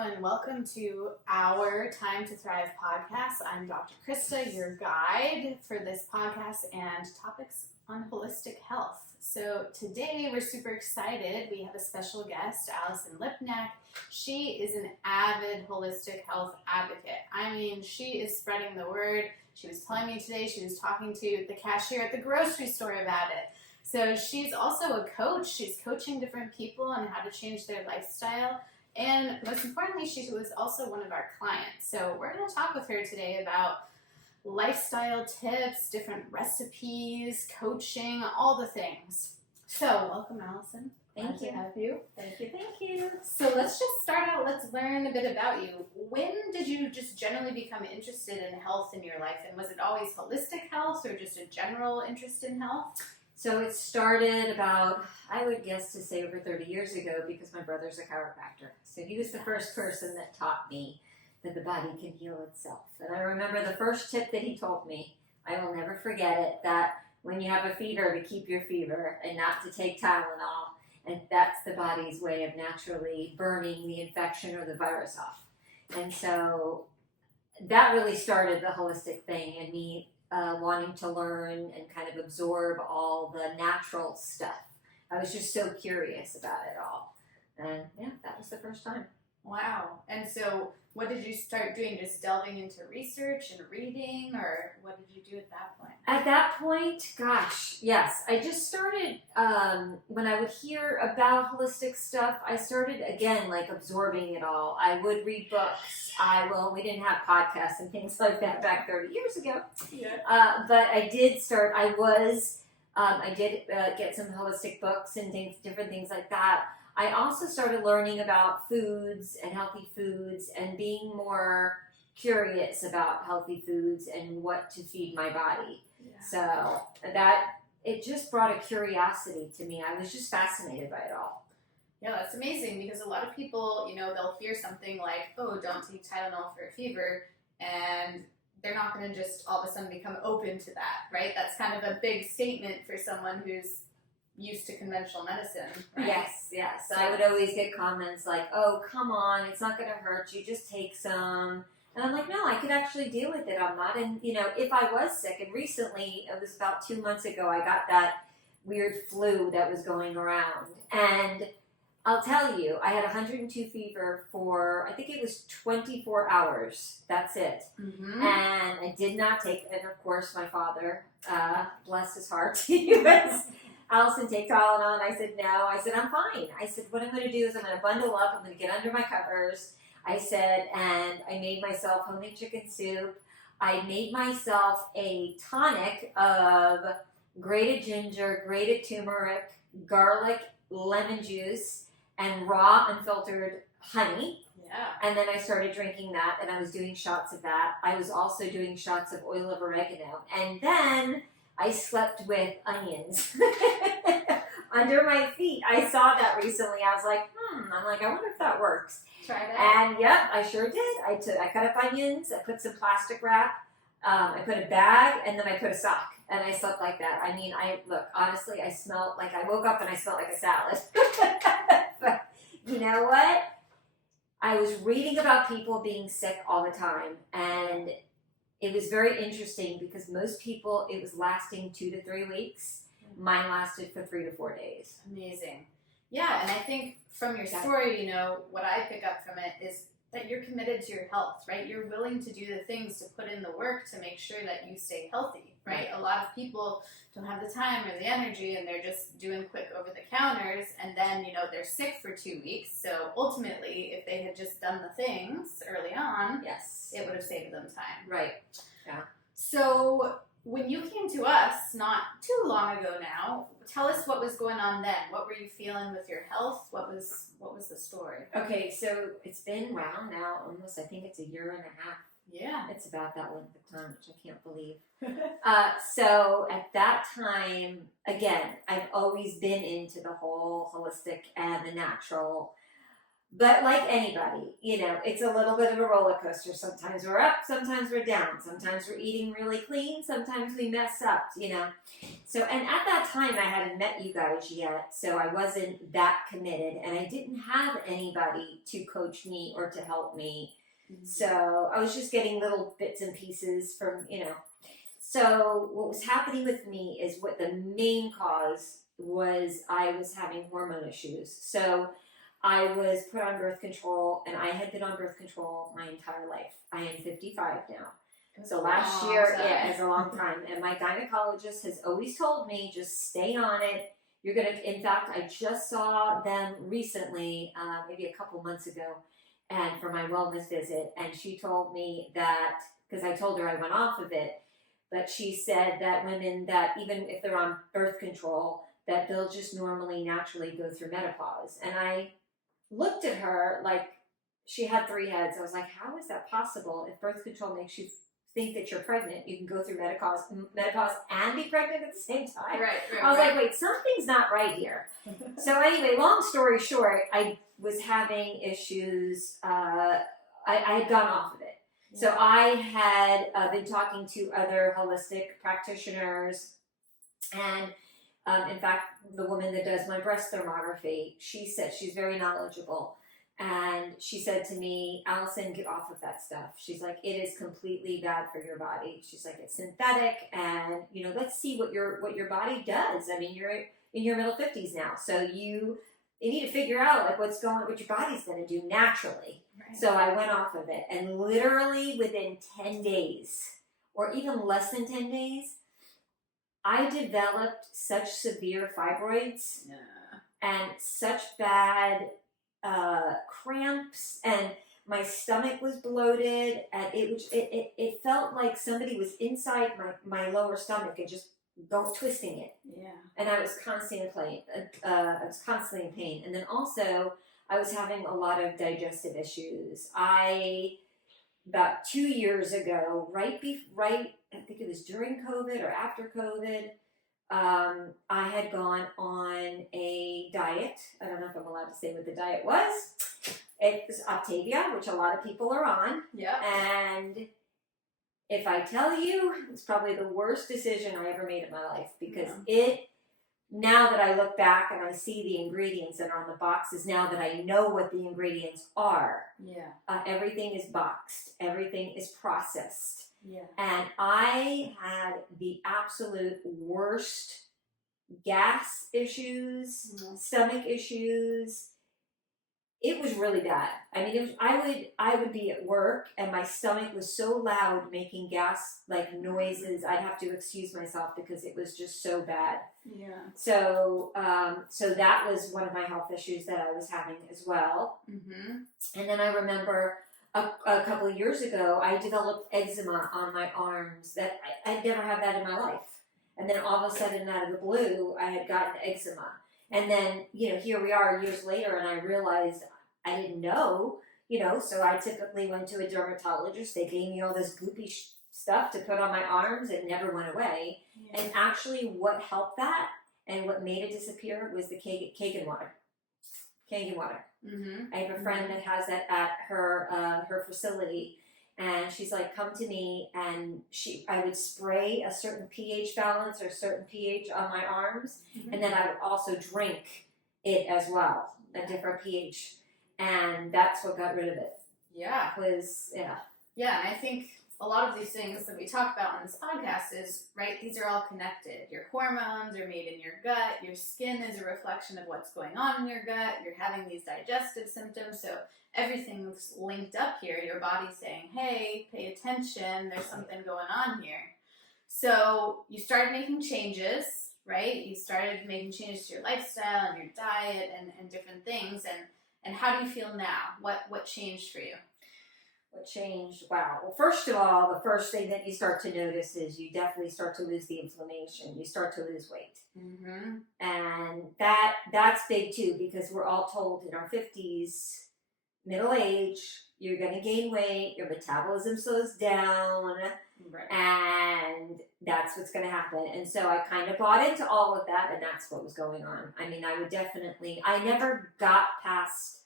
everyone. Welcome to our Time to Thrive podcast. I'm Dr. Krista, your guide for this podcast and topics on holistic health. So today we're super excited. We have a special guest, Allyson Lipnack. She is an avid holistic health advocate. I mean, she is spreading the word. She was telling me today she was talking to the cashier at the grocery store about it. So she's also a coach. She's coaching different people on how to change their lifestyle. And most importantly, she was also one of our clients. So we're going to talk with her today about lifestyle tips, different recipes, coaching, all the things. So welcome, Allyson. Thank you. Glad to have you. Thank you. So let's just start out. Let's learn a bit about you. When did you just generally become interested in health in your life? And was it always holistic health or just a general interest in health? So it started about, I would guess to say over 30 years ago because my brother's a chiropractor. So he was the first person that taught me that the body can heal itself. And I remember the first tip that he told me, I will never forget it, that when you have a fever, to keep your fever and not to take Tylenol. And that's the body's way of naturally burning the infection or the virus off. And so that really started the holistic thing and me wanting to learn and kind of absorb all the natural stuff. I was just so curious about it all. And yeah, that was the first time. Wow. And so what did you start doing? Just delving into research and reading, or what did you do at that point? At that point, gosh, yes. I just started, when I would hear about holistic stuff, I started, again, like absorbing it all. I would read books. We didn't have podcasts and things like that back 30 years ago. Yeah. But I did start, I did get some holistic books and things, different things like that. I also started learning about foods and healthy foods and being more curious about healthy foods and what to feed my body. Yeah. So it just brought a curiosity to me. I was just fascinated by it all. Yeah, that's amazing because a lot of people, they'll hear something like, oh, don't take Tylenol for a fever, and they're not going to just all of a sudden become open to that, right? That's kind of a big statement for someone who's used to conventional medicine, right? Yes. So I would always get comments like, oh, come on, it's not going to hurt you, just take some. And I'm like, no, I could actually deal with it. I'm not if I was sick, and recently, it was about 2 months ago, I got that weird flu that was going around. And I'll tell you, I had 102 fever for, I think it was 24 hours. That's it. Mm-hmm. And I did not take it. And of course, my father, bless his heart, he was, Allyson, take Tylenol. And I said, no. I said, I'm fine. I said, what I'm going to do is I'm going to bundle up. I'm going to get under my covers. I said, and I made myself homemade chicken soup. I made myself a tonic of grated ginger, grated turmeric, garlic, lemon juice, and raw unfiltered honey. Yeah. And then I started drinking that, and I was doing shots of that. I was also doing shots of oil of oregano. And then I slept with onions under my feet. I saw that recently. I was like, I wonder if that works. Try that. And yep, I sure did. I cut up onions, I put some plastic wrap, I put a bag, and then I put a sock. And I slept like that. I mean, honestly, I smelled like, I woke up and I smelled like a salad. But you know what? I was reading about people being sick all the time. And it was very interesting because most people, it was lasting 2 to 3 weeks. Mine lasted for 3 to 4 days. Amazing. Yeah, and I think from your story, what I pick up from it is that you're committed to your health, right? You're willing to do the things to put in the work to make sure that you stay healthy, right? A lot of people don't have the time or the energy and they're just doing quick over the counters and then, they're sick for 2 weeks. So ultimately, if they had just done the things early on, yes, it would have saved them time. Right. Yeah. So when you came to us not too long ago now, tell us what was going on then. What were you feeling with your health? What was the story? Okay, so it's been around now almost, I think it's a year and a half. Yeah. It's about that length of time, which I can't believe. So at that time, again, I've always been into the whole holistic and the natural. But like anybody, it's a little bit of a roller coaster. Sometimes we're up, sometimes we're down. Sometimes we're eating really clean, sometimes we mess up, So, and at that time, I hadn't met you guys yet, so I wasn't that committed, and I didn't have anybody to coach me or to help me. Mm-hmm. So I was just getting little bits and pieces from, So what was happening with me is what the main cause was. I was having hormone issues. So I was put on birth control, and I had been on birth control my entire life. I am 55 now. So last year, it's a long time. And my gynecologist has always told me, just stay on it. You're going to, in fact, I just saw them recently, maybe a couple months ago, and for my wellness visit. And she told me that, because I told her I went off of it, but she said that women that, even if they're on birth control, that they'll just normally, naturally go through menopause. And I looked at her like she had 3 heads. I was like, how is that possible? If birth control makes you think that you're pregnant, you can go through menopause and be pregnant at the same time. Right. I was like, wait, something's not right here. So anyway, long story short, I was having issues. I had gone off of it. Yeah. So I had been talking to other holistic practitioners, and in fact, the woman that does my breast thermography, she said, she's very knowledgeable. And she said to me, Allyson, get off of that stuff. She's like, it is completely bad for your body. She's like, it's synthetic, and let's see what your body does. I mean, you're in your middle 50s now, so you need to figure out like what your body's going to do naturally. Right. So I went off of it, and literally within 10 days, or even less than 10 days, I developed such severe fibroids and such bad cramps, and my stomach was bloated, and it felt like somebody was inside my lower stomach and just twisting it. Yeah. And I was constantly in pain. And then also I was having a lot of digestive issues. About 2 years ago, right, I think it was during COVID or after COVID, I had gone on a diet. I don't know if I'm allowed to say what the diet was. It was Optavia, which a lot of people are on. Yeah. And if I tell you, it's probably the worst decision I ever made in my life, because now that I look back and I see the ingredients that are on the boxes, now that I know what the ingredients are, everything is boxed, everything is processed. Yeah. And I had the absolute worst gas issues, stomach issues. It was really bad. I mean, I would be at work and my stomach was so loud, making gas like noises. I'd have to excuse myself because it was just so bad. Yeah. So that was one of my health issues that I was having as well. Mm-hmm. And then I remember a couple of years ago, I developed eczema on my arms that I'd never had that in my life. And then all of a sudden, out of the blue, I had gotten eczema. And then, here we are years later, and I realized I didn't know, so I typically went to a dermatologist. They gave me all this goopy stuff to put on my arms. It never went away. Yeah. And actually what helped that and what made it disappear was the Kangen water. Kangen water. Mm-hmm. I have a friend that has that at her facility, and she's like, come to me, and I would spray a certain pH balance or a certain pH on my arms, and then I would also drink it as well, a different pH, and that's what got rid of it. Yeah. Yeah, and I think a lot of these things that we talk about on this podcast is, right, these are all connected. Your hormones are made in your gut. Your skin is a reflection of what's going on in your gut. You're having these digestive symptoms. So everything's linked up here. Your body's saying, hey, pay attention. There's something going on here. So you started making changes, right? You started making changes to your lifestyle and your diet and different things. And how do you feel now? What changed for you? What changed? Wow. Well, first of all, the first thing that you start to notice is you definitely start to lose the inflammation. You start to lose weight. Mm-hmm. And that's big too, because we're all told in our 50s, middle age, you're going to gain weight, your metabolism slows down, right, and that's what's going to happen. And so I kind of bought into all of that, and that's what was going on. I mean, I never got past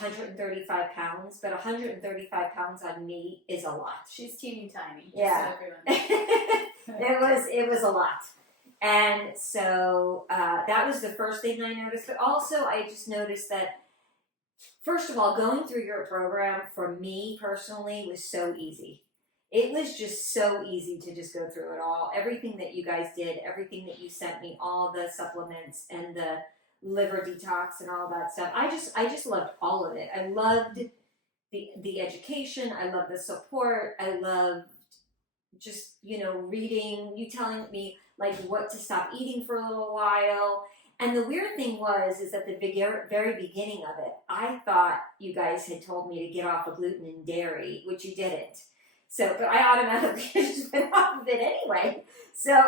135 pounds, but 135 pounds on me is a lot. She's teeny tiny. Yeah. It was a lot. And so that was the first thing I noticed. But also I just noticed that, first of all, going through your program for me personally was so easy. It was just so easy to just go through it all. Everything that you guys did, everything that you sent me, all the supplements and the liver detox and all that stuff. I just loved all of it. I loved the education. I loved the support. I loved just, reading, you telling me like what to stop eating for a little while. And the weird thing is that the very beginning of it, I thought you guys had told me to get off of gluten and dairy, which you didn't. So, but I automatically just went off of it anyway. So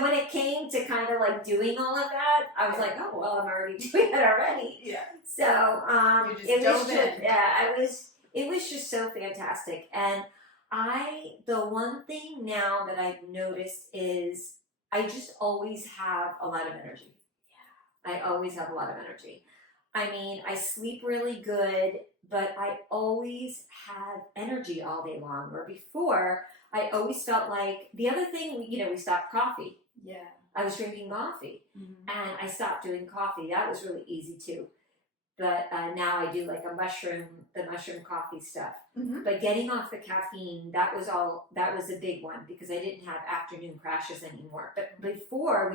when it came to kind of like doing all of that, I was like, oh, well, I'm already doing it already. Yeah. So, it was just so fantastic. And the one thing now that I've noticed is I just always have a lot of energy. Yeah. I always have a lot of energy. I mean, I sleep really good, but I always have energy all day long. Or before, I always felt like, the other thing, we stopped coffee. Yeah. I was drinking coffee, Mm-hmm. and I stopped doing coffee. That was really easy too. But now I do like the mushroom coffee stuff. Mm-hmm. But getting off the caffeine, that was a big one because I didn't have afternoon crashes anymore. But before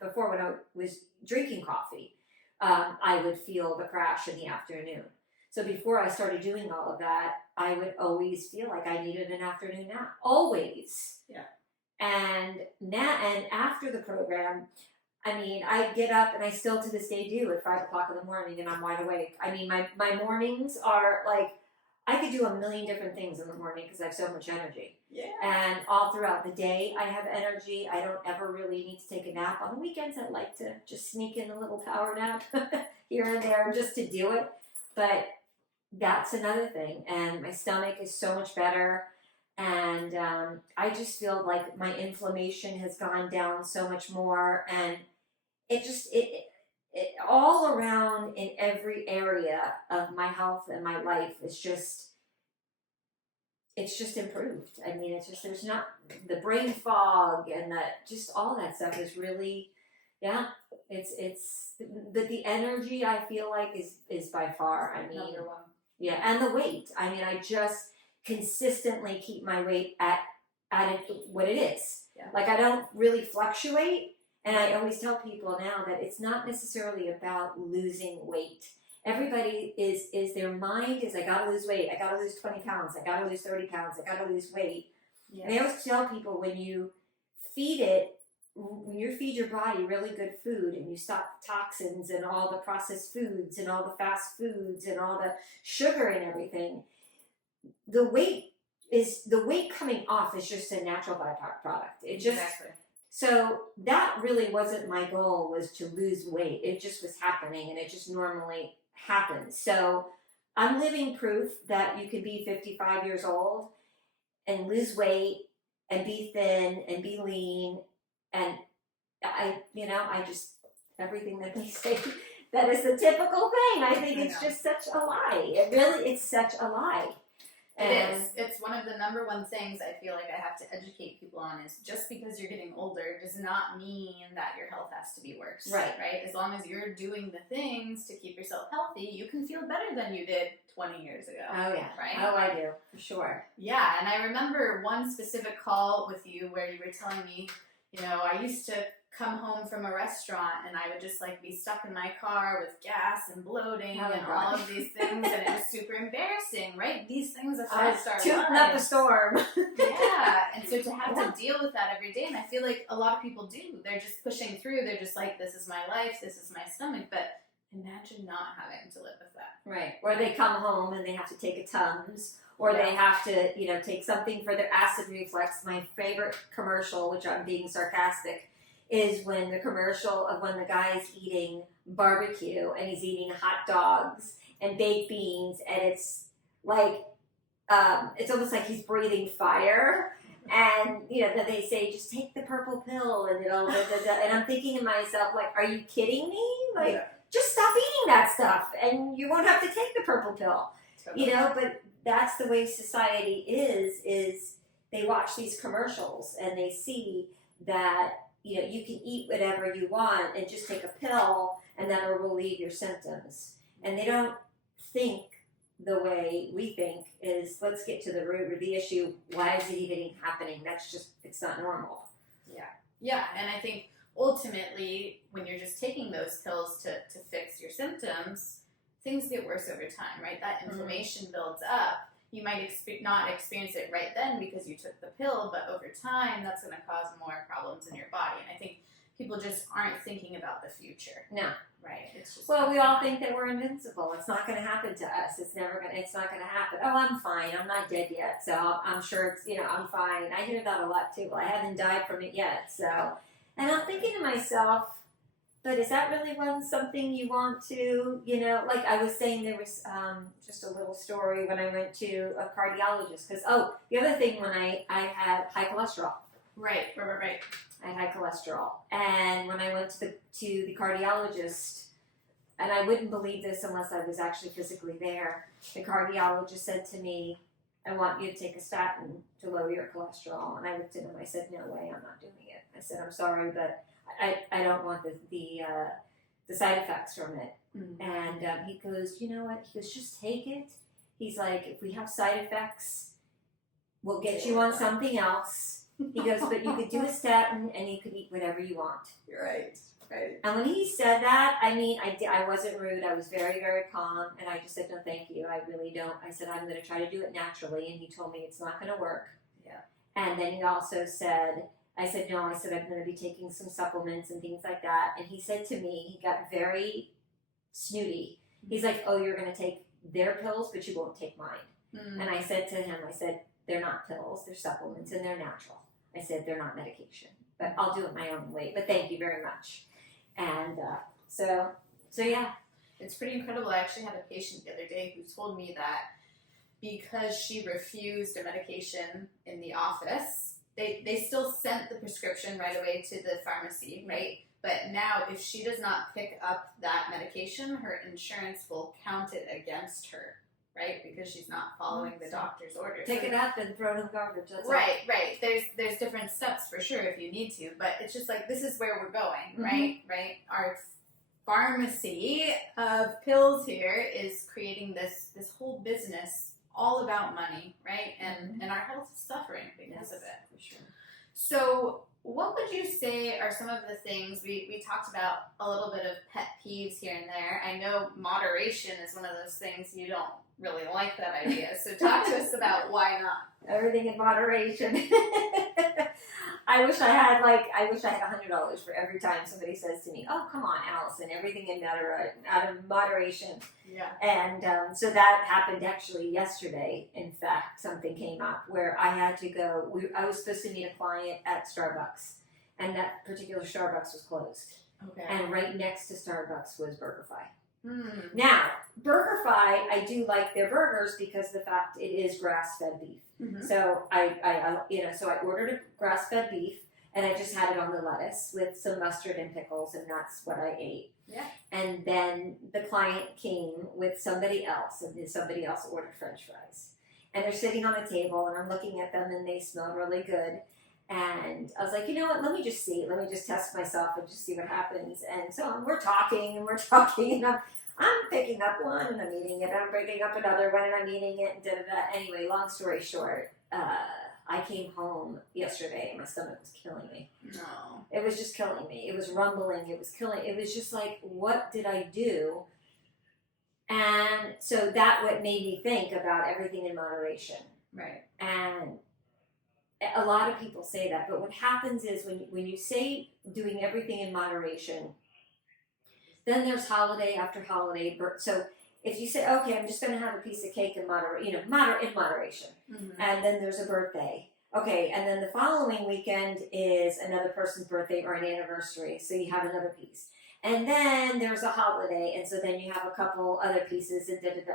before when I was drinking coffee, I would feel the crash in the afternoon. So before I started doing all of that, I would always feel like I needed an afternoon nap. Always. Yeah. And after the program, I mean, I get up and I still to this day do at 5 o'clock in the morning and I'm wide awake. I mean, my mornings are like, I could do a million different things in the morning because I have so much energy. Yeah. And all throughout the day, I have energy. I don't ever really need to take a nap. On the weekends, I like to just sneak in a little power nap here and there just to do it. But that's another thing. And my stomach is so much better. And I just feel like my inflammation has gone down so much more. And it all around in every area of my health and my life is just improved. I mean, there's not the brain fog and just all that stuff is really, yeah, it's the energy I feel like is by far, I mean, number one. Yeah. And the weight, I mean, I just consistently keep my weight at what it is. Yeah. Like I don't really fluctuate. And I always tell people now that it's not necessarily about losing weight. Everybody is their mind is, I gotta lose weight, I gotta lose 20 pounds, I gotta lose 30 pounds, I gotta lose weight. Yes. And I always tell people when you feed your body really good food and you stop toxins and all the processed foods and all the fast foods and all the sugar and everything, the weight coming off is just a natural byproduct. It just exactly. So that really wasn't my goal, was to lose weight. It just was happening, and it just normally happens. So I'm living proof that you can be 55 years old and lose weight and be thin and be lean. And I just, everything that they say, that is the typical thing. I think it's just such a lie. It's such a lie. It is. It's one of the number one things I feel like I have to educate people on is just because you're getting older does not mean that your health has to be worse. Right. Right? As long as you're doing the things to keep yourself healthy, you can feel better than you did 20 years ago. Oh, yeah. Right? Oh, I do. For sure. Yeah. And I remember one specific call with you where you were telling me, I used to come home from a restaurant and I would just like be stuck in my car with gas and bloating and all of these things, and it was super embarrassing, right? These things affect our tooting up a storm. Yeah, and so to have to deal with that every day, and I feel like a lot of people do. They're just pushing through. They're just like, this is my life, this is my stomach, but imagine not having to live with that. Right. Or they come home and they have to take a Tums, or they have to, take something for their acid reflux. My favorite commercial, which I'm being sarcastic, is when the commercial of when the guy's eating barbecue and he's eating hot dogs and baked beans, and it's like, it's almost like he's breathing fire. And, then they say, just take the purple pill and it'll, and I'm thinking to myself, like, are you kidding me? Like, just stop eating that stuff and you won't have to take the purple pill. Totally. You know, but that's the way society is they watch these commercials and they see that, you know, you can eat whatever you want and just take a pill and that will relieve your symptoms. And they don't think the way we think is, let's get to the root of the issue. Why is it even happening? That's just, it's not normal. Yeah, and I think ultimately, when you're just taking those pills to fix your symptoms, things get worse over time, right? That inflammation builds up. You might not experience it right then because you took the pill, but over time, that's going to cause more problems in your body. And I think people just aren't thinking about the future. No. Right? It's just well, we all think that we're invincible. It's not going to happen to us. It's not going to happen. Oh, I'm fine. I'm not dead yet. So I'm sure it's, you know, I'm fine. I hear that a lot too. Well, I haven't died from it yet. So, and I'm thinking to myself, but is that really something you want to, you know, like I was saying, there was just a little story when I went to a cardiologist. Because, the other thing when I had high cholesterol. Right. I had high cholesterol. And when I went to the cardiologist, and I wouldn't believe this unless I was actually physically there, the cardiologist said to me, I want you to take a statin to lower your cholesterol. And I looked at him, I said, no way, I'm not doing it. I said, I'm sorry, but I don't want the side effects from it. Mm-hmm. And he goes, you know what? He goes, just take it. He's like, if we have side effects, we'll get you on something else. He goes, but you could do a statin and you could eat whatever you want. You're right. And when he said that, I mean, I wasn't rude. I was very, very calm. And I just said, no, thank you. I really don't. I said, I'm going to try to do it naturally. And he told me it's not going to work. Yeah. And then he also said, I said, no, I said, I'm going to be taking some supplements and things like that. And he said to me, he got very snooty. He's like, oh, you're going to take their pills, but you won't take mine. Mm. And I said to him, I said, they're not pills, they're supplements, and they're natural. I said, they're not medication, but I'll do it my own way. But thank you very much. And so yeah. It's pretty incredible. I actually had a patient the other day who told me that because she refused a medication in the office, they still sent the prescription right away to the pharmacy, right? But now if she does not pick up that medication, her insurance will count it against her, right? Because she's not following the doctor's orders. Take it up and throw it in the garbage. That's right. There's different steps for sure if you need to, but it's just like, this is where we're going, right? Right? Our pharmacy of pills here is creating this whole business all about money, right? And our health is suffering because of it. For sure. So what would you say are some of the things, we talked about a little bit of pet peeves here and there. I know moderation is one of those things you don't really like that idea. So talk to us about why not. Everything in moderation. I wish I had $100 for every time somebody says to me, oh, come on, Allyson, everything in moderation. Yeah. And so that happened actually yesterday. In fact, something came up where I had to go. I was supposed to meet a client at Starbucks, and that particular Starbucks was closed. Okay. And right next to Starbucks was BurgerFi. Mm. Now, BurgerFi, I do like their burgers because of the fact it is grass-fed beef. Mm-hmm. So I ordered a grass-fed beef, and I just had it on the lettuce with some mustard and pickles, and that's what I ate. Yeah. And then the client came with somebody else, and somebody else ordered French fries. And they're sitting on the table, and I'm looking at them, and they smell really good. And I was like, you know what, let me just test myself and just see what happens. And so we're talking, and I'm picking up one, and I'm eating it, and I'm picking up another one, and I'm eating it, and da-da-da. Anyway, long story short, I came home yesterday, and my stomach was killing me. No. It was just killing me. It was rumbling. It was just like, what did I do? And so that what made me think about everything in moderation. Right. And a lot of people say that, but what happens is when you say doing everything in moderation, then there's holiday after holiday. So if you say, okay, I'm just going to have a piece of cake in moderation, Mm-hmm. and then there's a birthday. Okay, and then the following weekend is another person's birthday or an anniversary, so you have another piece. And then there's a holiday, and so then you have a couple other pieces, and da-da-da.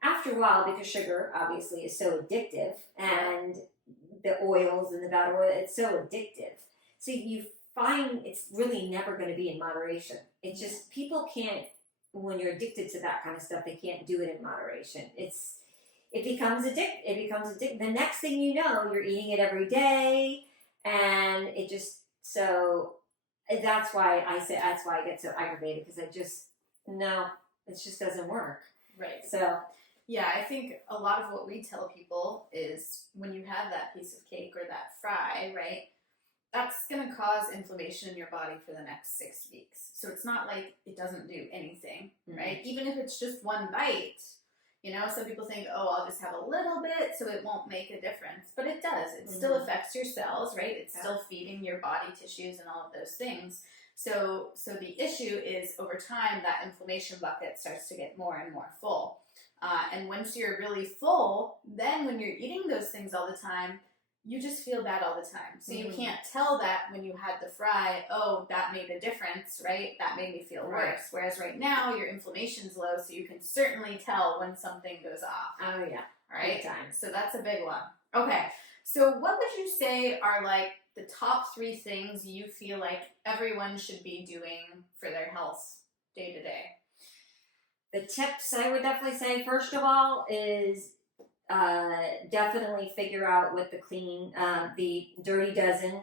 After a while, because sugar, obviously, is so addictive, and the oils and the bad oil, it's so addictive. So you find it's really never going to be in moderation. It's just people can't, when you're addicted to that kind of stuff, they can't do it in moderation. It becomes addictive. The next thing you know, you're eating it every day, and it just, so that's why I get so aggravated, because it just doesn't work. Right. So yeah, I think a lot of what we tell people is when you have that piece of cake or that fry, right, that's going to cause inflammation in your body for the next 6 weeks. So it's not like it doesn't do anything, right? Even if it's just one bite, some people think, oh, I'll just have a little bit so it won't make a difference. But it does. It still affects your cells, right? It's still feeding your body tissues and all of those things. So the issue is over time, that inflammation bucket starts to get more and more full. And once you're really full, then when you're eating those things all the time, you just feel bad all the time. So you can't tell that when you had the fry, oh, that made a difference, right? That made me feel worse. Whereas right now, your inflammation's low, so you can certainly tell when something goes off. Oh, yeah. All right? Big time. So that's a big one. Okay. So what would you say are like the top 3 things you feel like everyone should be doing for their health day to day? The tips I would definitely say, first of all, is definitely figure out what the dirty dozen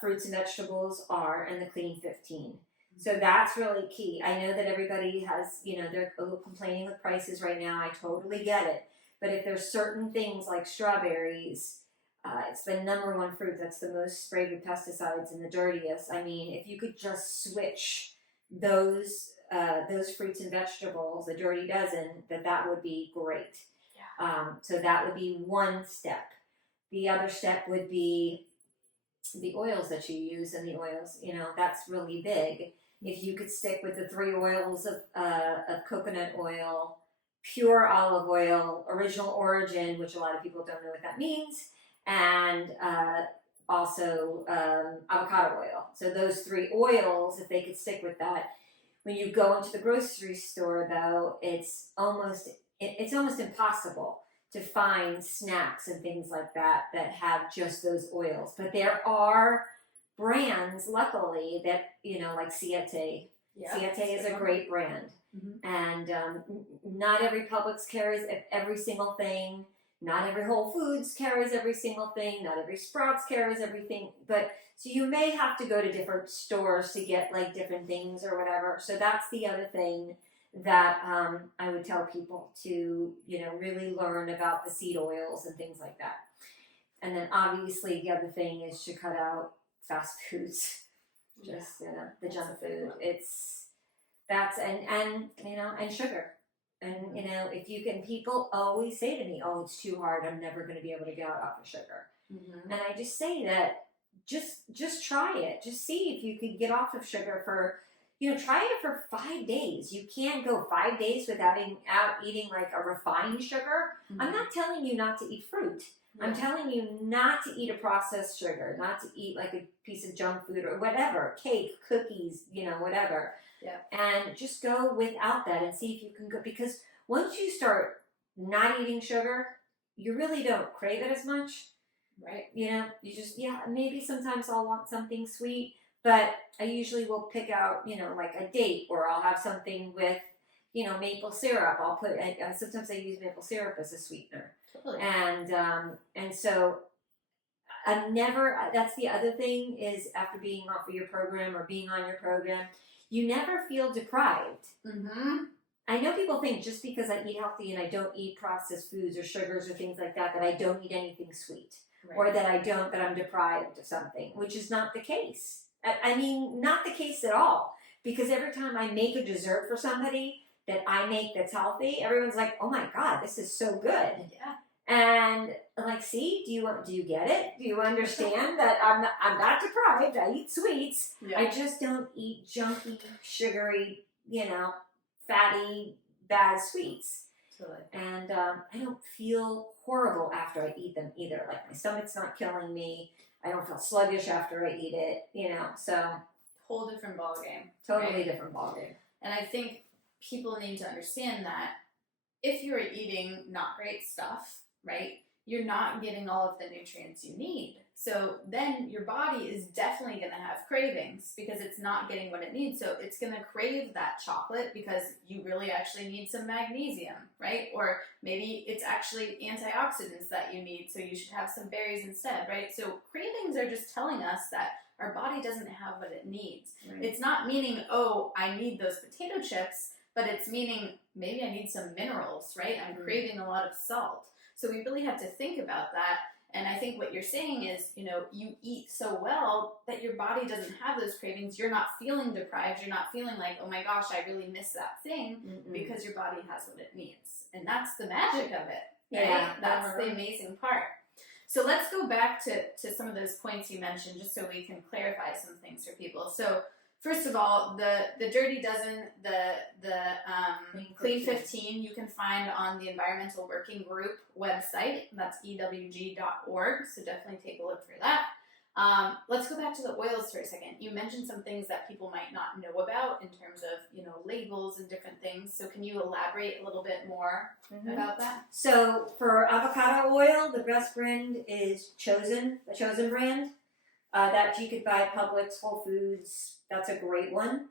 fruits and vegetables are, and the clean 15. So that's really key. I know that everybody has, they're a little complaining with prices right now. I totally get it. But if there's certain things like strawberries, it's the number 1 fruit that's the most sprayed with pesticides and the dirtiest. I mean, if you could just switch those fruits and vegetables, the dirty dozen, that would be great. Yeah. So that would be one step. The other step would be the oils that you use, and the oils, that's really big. If you could stick with the 3 oils of coconut oil, pure olive oil, original origin, which a lot of people don't know what that means, and also avocado oil. So those 3 oils, if they could stick with that. When you go into the grocery store, though, it's almost impossible to find snacks and things like that have just those oils. But there are brands, luckily, that, like Siete. Yeah, Siete is a great brand. And not every Publix carries every single thing. Not every Whole Foods carries every single thing. Not every Sprouts carries everything. But so you may have to go to different stores to get like different things or whatever. So that's the other thing that I would tell people to, really learn about the seed oils and things like that. And then obviously the other thing is to cut out fast foods, just the junk food. And sugar. And, if you can, people always say to me, oh, it's too hard. I'm never going to be able to get off of sugar. And I just say that just try it. Just see if you can get off of sugar for, try it for 5 days. You can't go 5 days without eating like a refined sugar. I'm not telling you not to eat fruit. Yeah. I'm telling you not to eat a processed sugar, not to eat like a piece of junk food or whatever, cake, cookies, whatever. Yeah. And just go without that and see if you can go, because once you start not eating sugar, you really don't crave it as much. Right. You just, maybe sometimes I'll want something sweet, but I usually will pick out, like a date, or I'll have something with, maple syrup. Sometimes I use maple syrup as a sweetener. Totally. And so that's the other thing is, after being off of your program or being on your program, you never feel deprived. I know people think just because I eat healthy and I don't eat processed foods or sugars or things like that I don't eat anything sweet. Right. Or that I'm deprived of something, which is not the case. I mean, not the case at all. Because every time I make a dessert for somebody that I make that's healthy, everyone's like, oh my God, this is so good. Yeah. And I'm like, see, do you get it? Do you understand that I'm not deprived? I eat sweets. Yeah. I just don't eat junky, sugary, fatty, bad sweets. Totally. And I don't feel horrible after I eat them either. Like, my stomach's not killing me. I don't feel sluggish after I eat it, so. Whole different ballgame. Totally different ballgame. And I think people need to understand that if you're eating not great stuff, right, you're not getting all of the nutrients you need. So then your body is definitely going to have cravings because it's not getting what it needs. So it's going to crave that chocolate because you really actually need some magnesium, right? Or maybe it's actually antioxidants that you need, so you should have some berries instead, right? So cravings are just telling us that our body doesn't have what it needs. Right. It's not meaning, oh, I need those potato chips, but it's meaning maybe I need some minerals, right? I'm craving a lot of salt. So we really have to think about that. And I think what you're saying is, you eat so well that your body doesn't have those cravings. You're not feeling deprived. You're not feeling like, oh my gosh, I really miss that thing, because your body has what it needs. And that's the magic of it, right? Yeah. That's the amazing part. So let's go back to some of those points you mentioned, just so we can clarify some things for people. So first of all, the Dirty Dozen, the Clean 15, you can find on the Environmental Working Group website. That's ewg.org, so definitely take a look for that. Let's go back to the oils for a second. You mentioned some things that people might not know about in terms of, labels and different things. So can you elaborate a little bit more about that? So for avocado oil, the best brand is Chosen, the Chosen brand. That you could buy at Publix, Whole Foods. That's a great one.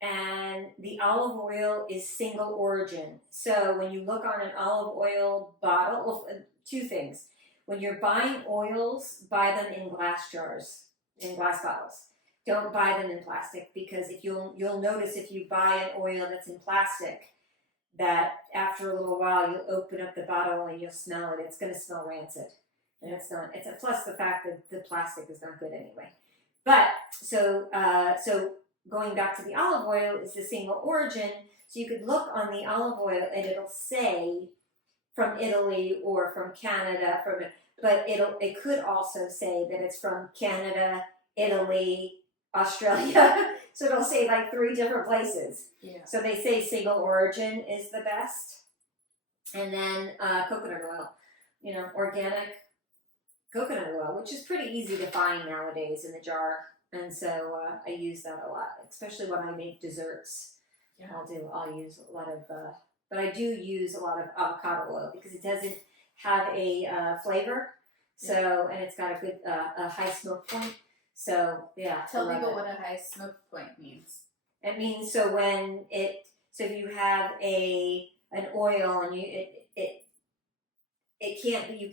And the olive oil is single origin. So when you look on an olive oil bottle, well, two things. When you're buying oils, buy them in glass jars, in glass bottles. Don't buy them in plastic, because if you'll notice if you buy an oil that's in plastic, that after a little while you'll open up the bottle and you'll smell it. It's going to smell rancid. And it's not. Plus the fact that the plastic is not good anyway. But so going back to the olive oil, is the single origin. So you could look on the olive oil and it'll say from Italy or from Canada, but it could also say that it's from Canada, Italy, Australia. So it'll say like 3 different places. Yeah. So they say single origin is the best, and then coconut oil, organic coconut oil, which is pretty easy to find nowadays in the jar, and so I use that a lot, especially when I make desserts. Yeah. I'll use a lot of, but I do use a lot of avocado oil because it doesn't have a flavor, so and it's got a good a high smoke point. So yeah. Tell people what a high smoke point means. It means so if you have an oil and you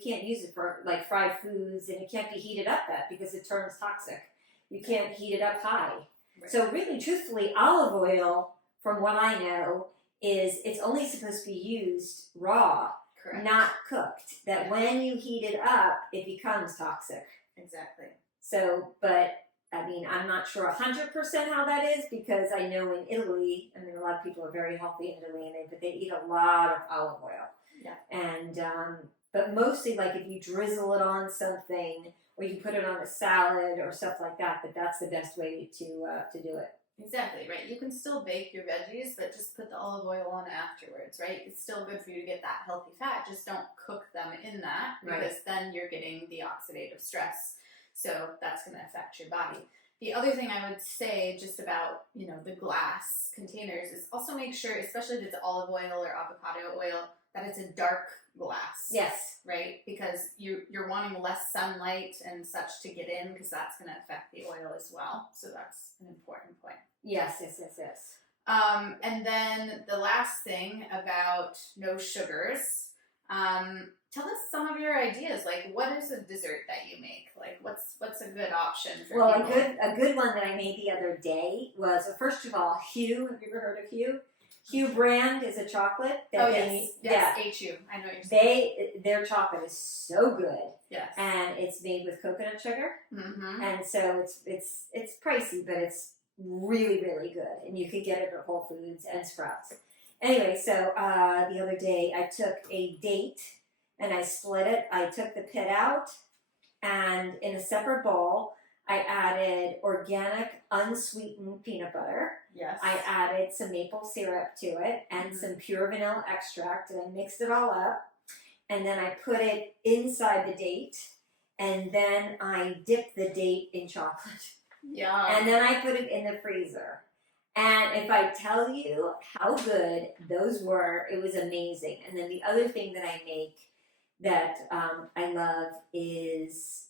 can't use it for like fried foods, and it can't be heated up because it turns toxic. You can't heat it up high. Right. So really, truthfully, olive oil, from what I know, it's only supposed to be used raw, correct, not cooked. That when you heat it up, it becomes toxic. Exactly. So, but I mean, I'm not sure 100% how that is, because I know in Italy, a lot of people are very healthy in Italy, but they eat a lot of olive oil. Yeah. And but mostly, like if you drizzle it on something, or you put it on a salad or stuff like that, that's the best way to do it. Exactly, right. You can still bake your veggies, but just put the olive oil on afterwards, right? It's still good for you to get that healthy fat. Just don't cook them in that, because then you're getting the oxidative stress. So that's going to affect your body. The other thing I would say just about, the glass containers is also make sure, especially if it's olive oil or avocado oil, that it's a dark glass. Yes. Right? Because you're wanting less sunlight and such to get in, because that's going to affect the oil as well. So that's an important point. Yes. And then the last thing about no sugars. Tell us some of your ideas. Like, what is a dessert that you make? Like, what's a good option for people? A good one that I made the other day was, first of all, Hu. Have you ever heard of Hu? Hu brand is a chocolate that H-U. I know what you're saying. Their chocolate is so good. Yes. And it's made with coconut sugar. Mm-hmm. And so it's pricey, but it's really, really good. And you could get it at Whole Foods and Sprouts. Anyway, so the other day I took a date and I split it. I took the pit out, and in a separate bowl, I added organic, unsweetened peanut butter. Yes. I added some maple syrup to it and some pure vanilla extract, and I mixed it all up. And then I put it inside the date, and then I dipped the date in chocolate. Yeah. And then I put it in the freezer. And if I tell you how good those were, it was amazing. And then the other thing that I make that I love is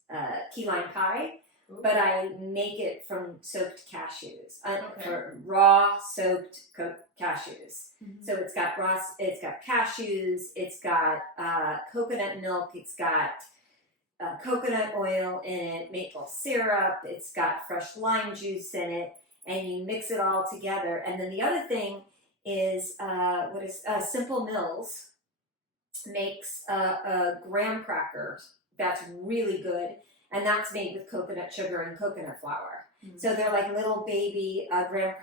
key lime pie. Ooh. But I make it from soaked cashews, Okay. for raw soaked cashews. Mm-hmm. So it's got cashews, it's got coconut milk, it's got coconut oil in it, maple syrup, it's got fresh lime juice in it, and you mix it all together. And then the other thing is Simple Mills makes a graham cracker that's really good. And that's made with coconut sugar and coconut flour. Mm-hmm. So they're like little baby graham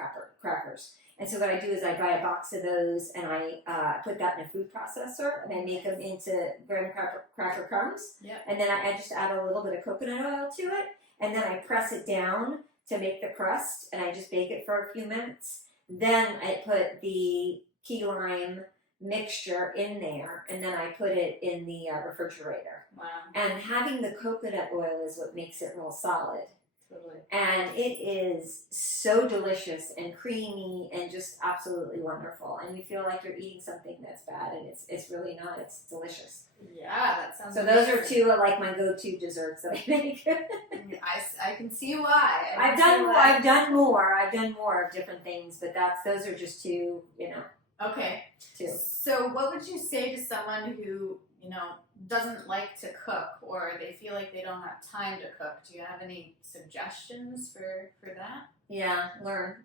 crackers. And so what I do is I buy a box of those and I put that in a food processor and I make them into graham cracker crumbs. Yep. And then I just add a little bit of coconut oil to it. And then I press it down to make the crust and I just bake it for a few minutes. Then I put the key lime mixture in there and then I put it in the refrigerator. Wow. And having the coconut oil is what makes it real solid. Totally. And it is so delicious and creamy and just absolutely wonderful. And you feel like you're eating something that's bad and it's really not. It's delicious. Yeah, that sounds So amazing. those are two of like my go-to desserts that I make. I can see why. I've done more of different things, but those are just two, Okay. two. So what would you say to someone who, doesn't like to cook or they feel like they don't have time to cook? Do you have any suggestions for that? Yeah, learn.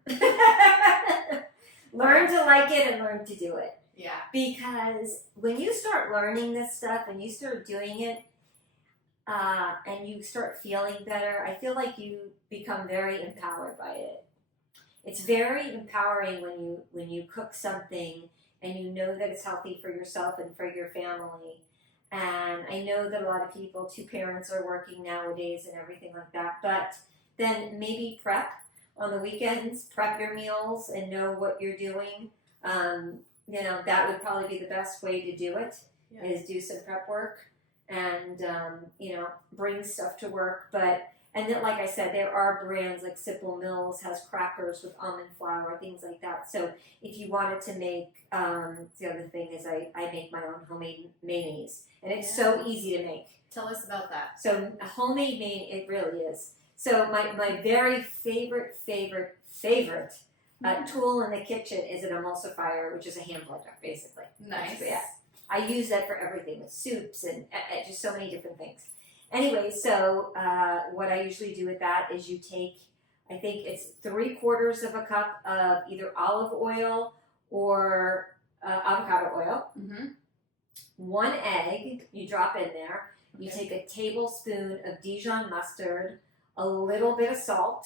Learn to like it and learn to do it. Yeah. Because when you start learning this stuff and you start doing it and you start feeling better, I feel like you become very empowered by it. It's very empowering when you cook something and you know that it's healthy for yourself and for your family. And I know that a lot of people, 2 parents are working nowadays and everything like that, but then maybe prep on the weekends, prep your meals and know what you're doing. That would probably be the best way to do it, is do some prep work and, bring stuff to work. And then, like I said, there are brands like Simple Mills has crackers with almond flour, things like that. So if you wanted to make, the other thing is I make my own homemade mayonnaise. And it's so easy to make. Tell us about that. So a homemade mayonnaise, it really is. So my very favorite tool in the kitchen is an emulsifier, which is a hand blender, basically. Nice. Yeah. I use that for everything, with soups and just so many different things. Anyway, so what I usually do with that is you take, I think it's 3/4 of a cup of either olive oil or avocado oil. Mm-hmm. 1 egg you drop in there. Okay. You take a tablespoon of Dijon mustard, a little bit of salt,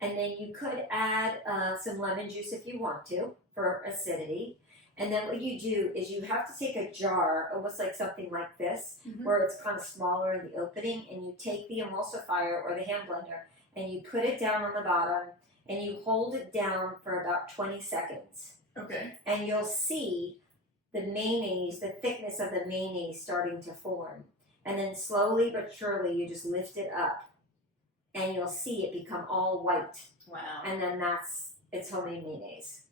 and then you could add some lemon juice if you want to for acidity. And then what you do is you have to take a jar, almost like something like this, mm-hmm. where it's kind of smaller in the opening, and you take the emulsifier or the hand blender, and you put it down on the bottom, and you hold it down for about 20 seconds. Okay. And you'll see the mayonnaise, the thickness of the mayonnaise starting to form. And then slowly but surely, you just lift it up, and you'll see it become all white. Wow. And then it's homemade mayonnaise.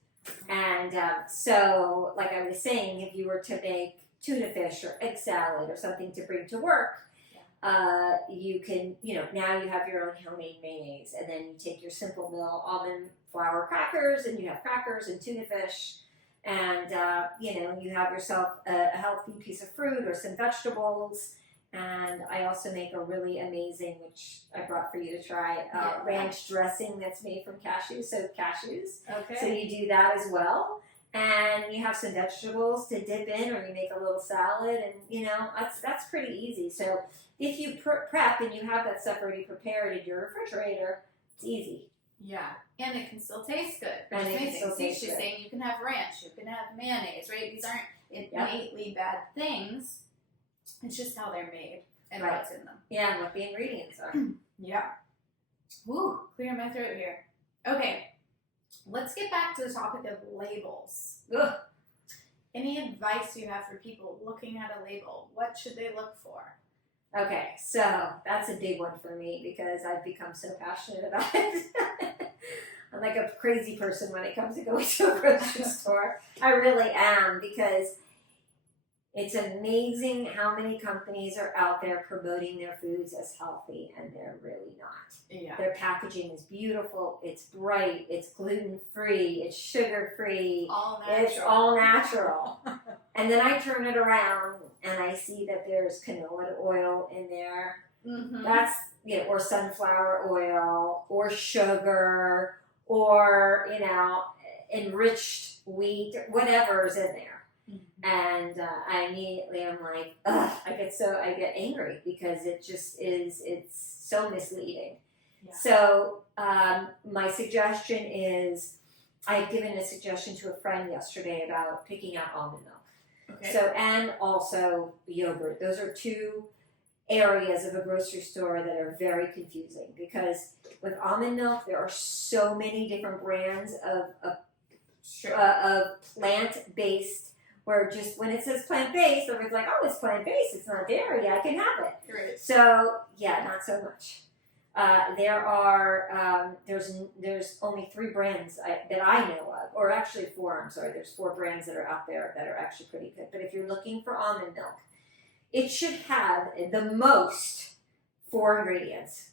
And so, like I was saying, if you were to make tuna fish or egg salad or something to bring to work, you can, now you have your own homemade mayonnaise. And then you take your Simple Mill almond flour crackers, and you have crackers and tuna fish. And, you have yourself a healthy piece of fruit or some vegetables. And I also make a really amazing, which I brought for you to try, ranch dressing that's made from cashews, soaked cashews. Okay. So you do that as well. And you have some vegetables to dip in, or you make a little salad, and, that's pretty easy. So if you prep and you have that stuff already prepared in your refrigerator, it's easy. Yeah, and it can still taste good. And it can still taste good. She's saying you can have ranch, you can have mayonnaise, right? These aren't innately bad things. It's just how they're made and what's in them. Yeah, and what the ingredients are. Yeah. Woo, clearing my throat here. Okay, let's get back to the topic of labels. Ugh. Any advice you have for people looking at a label? What should they look for? Okay, so that's a big one for me because I've become so passionate about it. I'm like a crazy person when it comes to going to a grocery store. I really am, because It's amazing how many companies are out there promoting their foods as healthy, and they're really not. Yeah. Their packaging is beautiful, it's bright, it's gluten-free, it's sugar-free, All natural. it's all natural. And then I turn it around and I see that there's canola oil in there. Mm-hmm. That's, or sunflower oil, or sugar, or, enriched wheat, whatever's in there. Mm-hmm. And I immediately am like, ugh, I get angry because it's so misleading. Yeah. So my suggestion is, I've given a suggestion to a friend yesterday about picking out almond milk. Okay. So, and also yogurt. Those are two areas of a grocery store that are very confusing, because with almond milk, there are so many different brands of plant-based, where just when it says plant-based, everyone's like, oh, it's plant-based, it's not dairy, I can have it. Right. So, yeah, not so much. There's only 3 brands that I know of, or actually 4, I'm sorry, there's 4 brands that are out there that are actually pretty good. But if you're looking for almond milk, it should have the most 4 ingredients.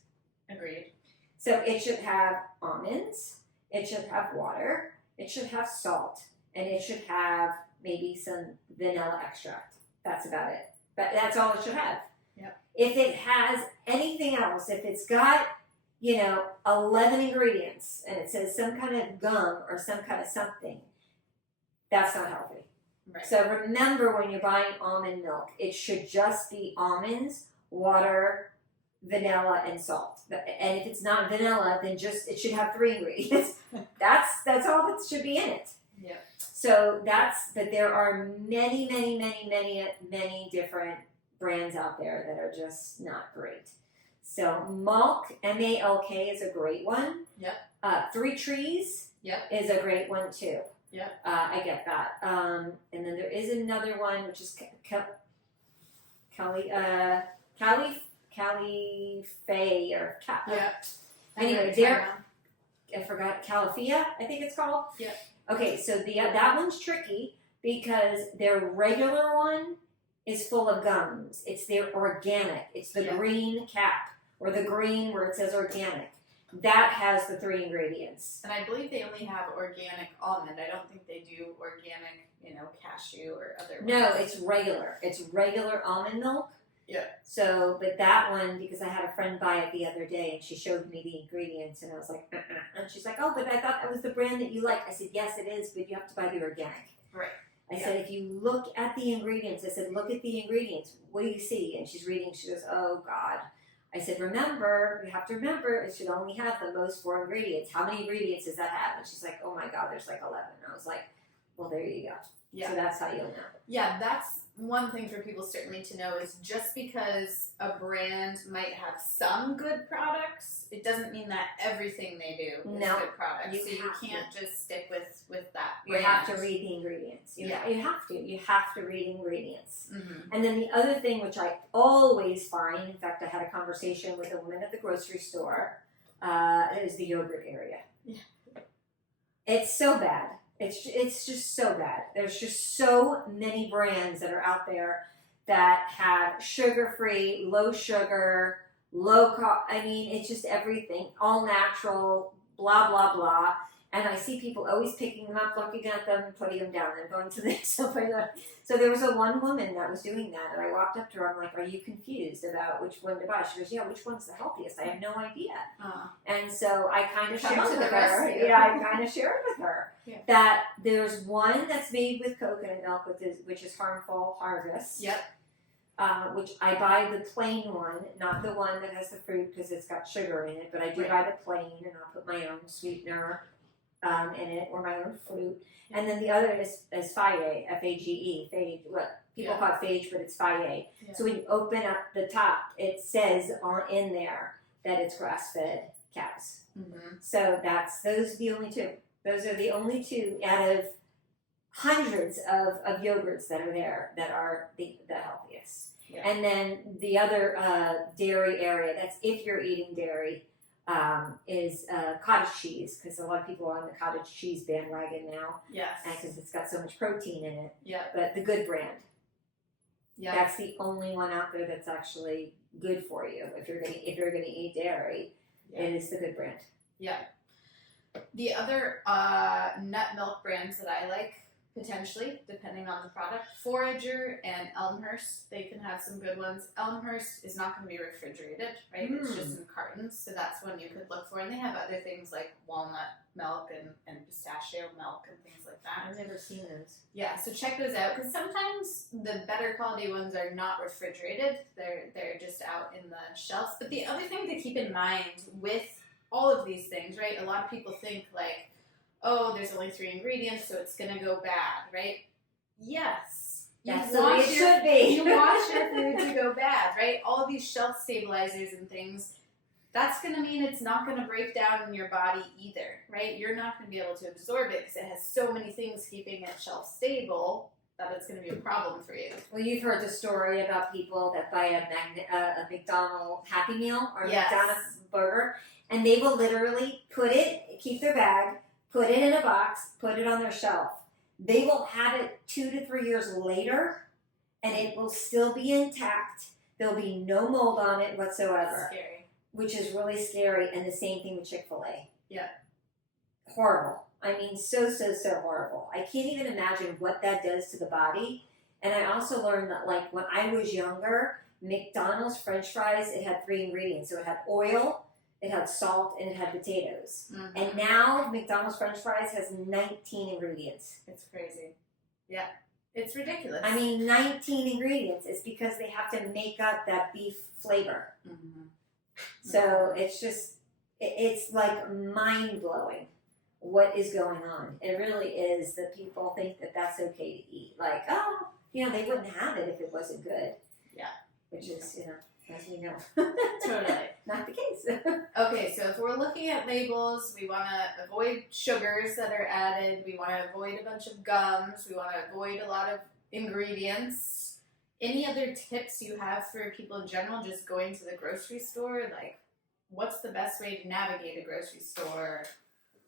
Agreed. So it should have almonds, it should have water, it should have salt, and it should have maybe some vanilla extract. That's about it. But that's all it should have. Yep. If it has anything else, if it's got, 11 ingredients and it says some kind of gum or some kind of something, that's not healthy. Right. So remember, when you're buying almond milk, it should just be almonds, water, vanilla, and salt. And if it's not vanilla, then it should have 3 ingredients. That's all that should be in it. Yeah. So but there are many, many, many, many, many different brands out there that are just not great. So Malk, M-A-L-K, is a great one. Yep. 3 Trees Yep. is a great one too. Yep. I get that. And then there is another one, which is Calife or Yep. Anyway, I forgot, Califia, I think it's called. Yep. Okay, so that one's tricky because their regular one is full of gums. It's their organic. It's the green cap, or the green where it says organic. That has the 3 ingredients. And I believe they only have organic almond. I don't think they do organic, cashew or other ones. No, it's regular. It's regular almond milk. Yeah. So, but that one, because I had a friend buy it the other day and she showed me the ingredients and I was like, And she's like, oh, but I thought that was the brand that you like. I said, yes, it is, but you have to buy the organic. Right. I said, if you look at the ingredients, I said, look at the ingredients. What do you see? And she's reading. She goes, oh, God. I said, you have to remember, it should only have the most 4 ingredients. How many ingredients does that have? And she's like, oh, my God, there's like 11. And I was like, well, there you go. Yeah. So that's how you'll know. Yeah, that's one thing for people certainly to know, is just because a brand might have some good products, it doesn't mean that everything they do is good products. So you can't just stick with that brand. You have to read the ingredients. You have to read ingredients. Mm-hmm. And then the other thing, which I always find, in fact, I had a conversation with a woman at the grocery store, is the yogurt area. Yeah. It's so bad. It's just so bad. There's just so many brands that are out there that have sugar-free, low sugar, it's just everything, all natural, blah, blah, blah. And I see people always picking them up, looking at them, putting them down, and going to this. So there was one woman that was doing that, and I walked up to her. I'm like, are you confused about which one to buy? She goes, yeah, which one's the healthiest? I have no idea. And so I kind of shared with her. Yeah, I kind of shared with her that there's one that's made with coconut milk, which is harmful harvest. Yep. Which I buy the plain one, not the one that has the fruit because it's got sugar in it. But I do buy the plain, and I'll put my own sweetener in it, or my own fruit. And then the other is Fage, F-A-G-E, Fage. What people call it Fage, but it's Fage. Yeah. So when you open up the top, it says in there that it's grass-fed cows. Mm-hmm. So those are the only 2. Those are the only 2 out of hundreds of yogurts that are there that are the healthiest. Yeah. And then the other dairy area, that's if you're eating dairy, is cottage cheese, because a lot of people are on the cottage cheese bandwagon now. Yes. Because it's got so much protein in it. Yeah. But the good brand. Yeah. That's the only one out there that's actually good for you. If you're gonna eat dairy, it is the good brand. Yeah. The other nut milk brands that I like, potentially, depending on the product, Forager and Elmhurst, they can have some good ones. Elmhurst is not going to be refrigerated, right? It's just in cartons, so that's one you could look for. And they have other things like walnut milk and pistachio milk and things like that. I've never seen those. Yeah, so check those out, because sometimes the better quality ones are not refrigerated. They're just out in the shelves. But the other thing to keep in mind with all of these things, right? A lot of people think like, oh, there's only 3 ingredients, so it's gonna go bad, right? Yes. That's the way it should be. You want your food to go bad, right? All of these shelf stabilizers and things, that's gonna mean it's not gonna break down in your body either, right? You're not gonna be able to absorb it because it has so many things keeping it shelf stable that it's gonna be a problem for you. Well, you've heard the story about people that buy a McDonald's Happy Meal or McDonald's burger, and they will literally keep their bag, put it in a box, put it on their shelf. They will have it 2 to 3 years later, and it will still be intact. There'll be no mold on it whatsoever. Scary. Which is really scary, and the same thing with Chick-fil-A. Yeah. Horrible. I mean, so horrible. I can't even imagine what that does to the body. And I also learned that, like, when I was younger, McDonald's French fries, it had 3 ingredients. So it had oil, it had salt, and it had potatoes. Mm-hmm. And now McDonald's French fries has 19 ingredients. It's crazy. Yeah. It's ridiculous. I mean, 19 ingredients. It's because they have to make up that beef flavor. Mm-hmm. So it's just, it's like mind-blowing what is going on. It really is that people think that that's okay to eat. Like, oh, they wouldn't have it if it wasn't good. Yeah. Which is, as we know. Totally. Not the case. Okay, so if we're looking at labels, we want to avoid sugars that are added. We want to avoid a bunch of gums. We want to avoid a lot of ingredients. Any other tips you have for people in general just going to the grocery store? Like, what's the best way to navigate a grocery store?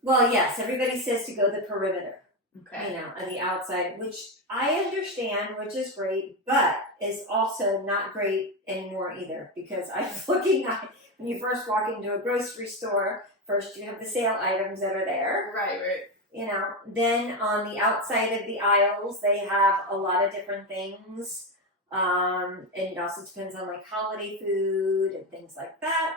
Well, yes, everybody says to go the perimeter. Okay. On the outside, which I understand, which is great, but is also not great anymore either. Because I was looking at, when you first walk into a grocery store, first you have the sale items that are there. Right. Then on the outside of the aisles, they have a lot of different things. And it also depends on like holiday food and things like that.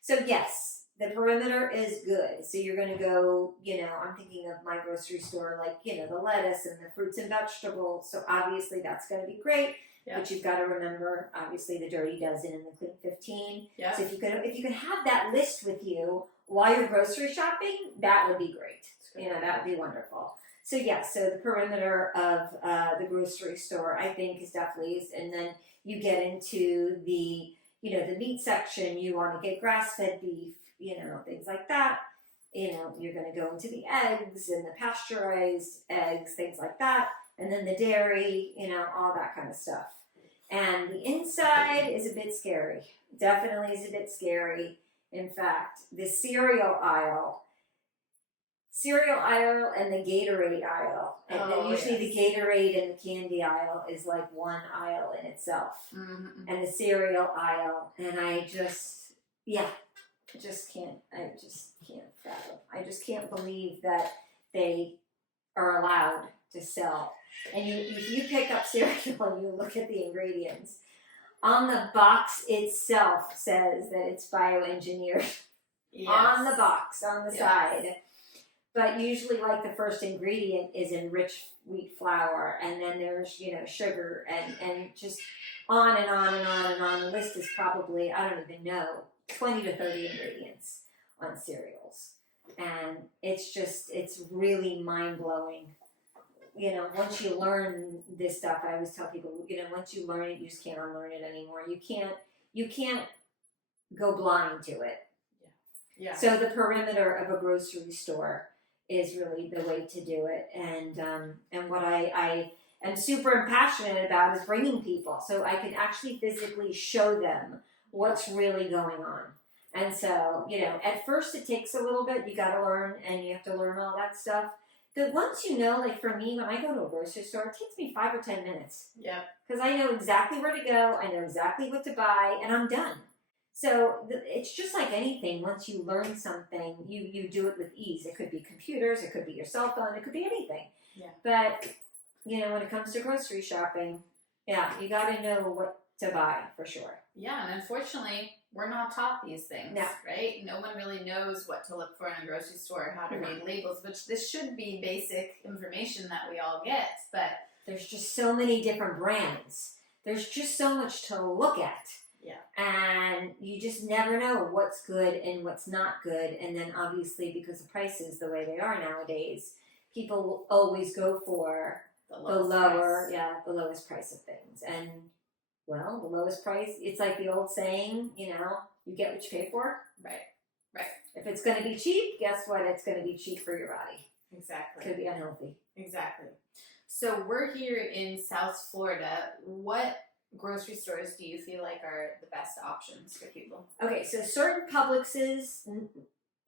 So yes, the perimeter is good. So you're going to go, I'm thinking of my grocery store, like, the lettuce and the fruits and vegetables. So obviously that's going to be great. Yeah. But you've got to remember, obviously, the Dirty Dozen and the Clean 15. Yeah. So if you could have that list with you while you're grocery shopping, that would be great. That would be wonderful. So so the perimeter of the grocery store, I think, is definitely, and then you get into the, the meat section. You want to get grass-fed beef, things like that. You're going to go into the eggs and the pasteurized eggs, things like that. And then the dairy, all that kind of stuff. And the inside is a bit scary. Definitely is a bit scary. In fact, the cereal aisle and the Gatorade aisle. And then usually the Gatorade and the candy aisle is like one aisle in itself. Mm-hmm. And the cereal aisle. And I just can't fathom. I just can't believe that they are allowed to sell. And if you pick up cereal and you look at the ingredients, on the box itself says that it's bioengineered. Yes. On the box, on the side. But usually, like, the first ingredient is enriched wheat flour, and then there's, sugar, and just on and on and on and on. The list is probably, I don't even know, 20 to 30 ingredients on cereals. And it's really mind-blowing. Once you learn this stuff, I always tell people, once you learn it, you just can't unlearn it anymore. You can't go blind to it. Yeah. So the perimeter of a grocery store is really the way to do it. And what I am super passionate about is bringing people so I can actually physically show them what's really going on. And so, at first it takes a little bit. You got to learn, and you have to learn all that stuff. the once you know, like for me, when I go to a grocery store, it takes me 5 or 10 minutes. Yep. Because I know exactly where to go, I know exactly what to buy, and I'm done. So it's just like anything. Once you learn something, you do it with ease. It could be computers, it could be your cell phone, it could be anything. Yeah. But, when it comes to grocery shopping, yeah, you got to know what to buy for sure. Yeah, and unfortunately, we're not taught these things, No. right? No one really knows what to look for in a grocery store, how to read labels, which this should be basic information that we all get, but there's just so many different brands. There's just so much to look at. Yeah. And you just never know what's good and what's not good. And then obviously, because the prices the way they are nowadays, people will always go for the lowest price of things. And well, the lowest price, it's like the old saying, you get what you pay for. Right. If it's going to be cheap, guess what? It's going to be cheap for your body. Exactly. Could be unhealthy. Exactly. So we're here in South Florida. What grocery stores do you feel like are the best options for people? Okay, so certain Publixes,